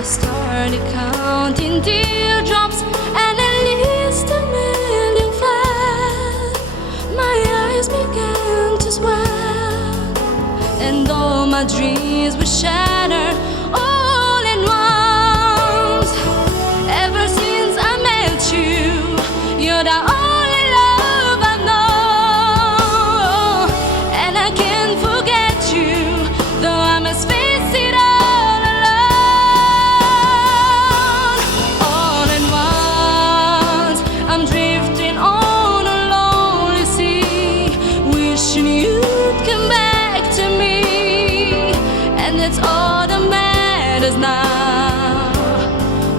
I started counting teardrops, and at least a million fell. My eyes began to swell, and all my dreams were shattered all at once. Ever since I met you, you're the only love I know, and I can't forget you, though I must face it all alone. All at once, I'm drifting on a lonely sea, wishing you'd come back to me, and that's all that matters now.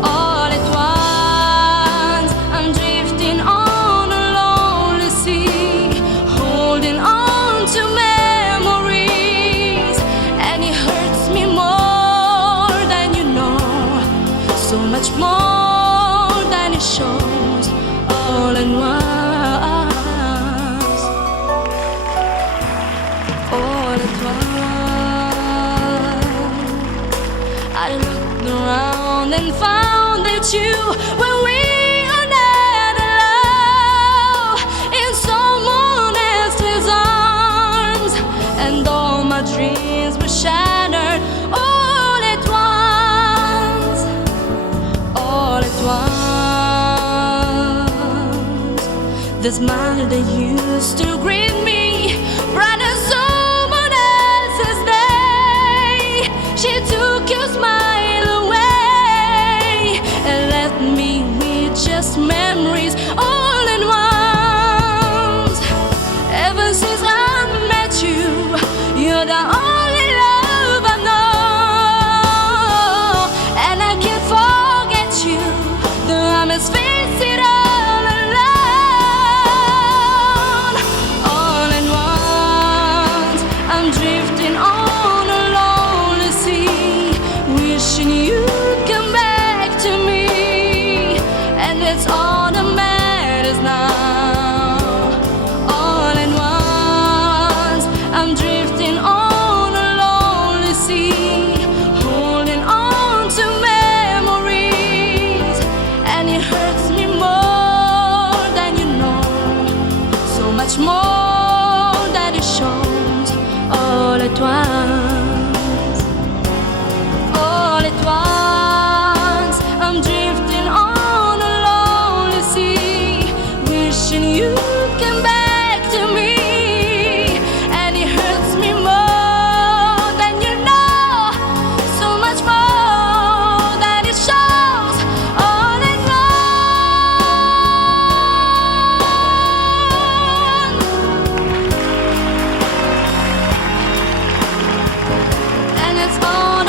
All at once, I'm drifting on a lonely sea, holding on to memories, and it hurts me more than you know, so much more than it shows. All at once, all at once, I looked around and found that you were way another love in someone else's arms, and all my dreams were shattered all at once, all at once. The smile that used to greet me brought us someone else's day. She took your smile away and left me with just memories all at once. Ever since I met you, you're the only love I know, and I can't forget you, though I must face it all alone. All at once, I'm drifting on a lonely sea, wishing you'd come back to me, and that's all that matters now. All at once, I'm drifting on a lonely sea, holding on to memories, and it hurts me more than you know, so much more that it shows. All at once, all at once, I'm drifting on a lonely sea, wishing you'd come back to me, and it hurts me more than you know, so much more that it shows. All at once, and it's all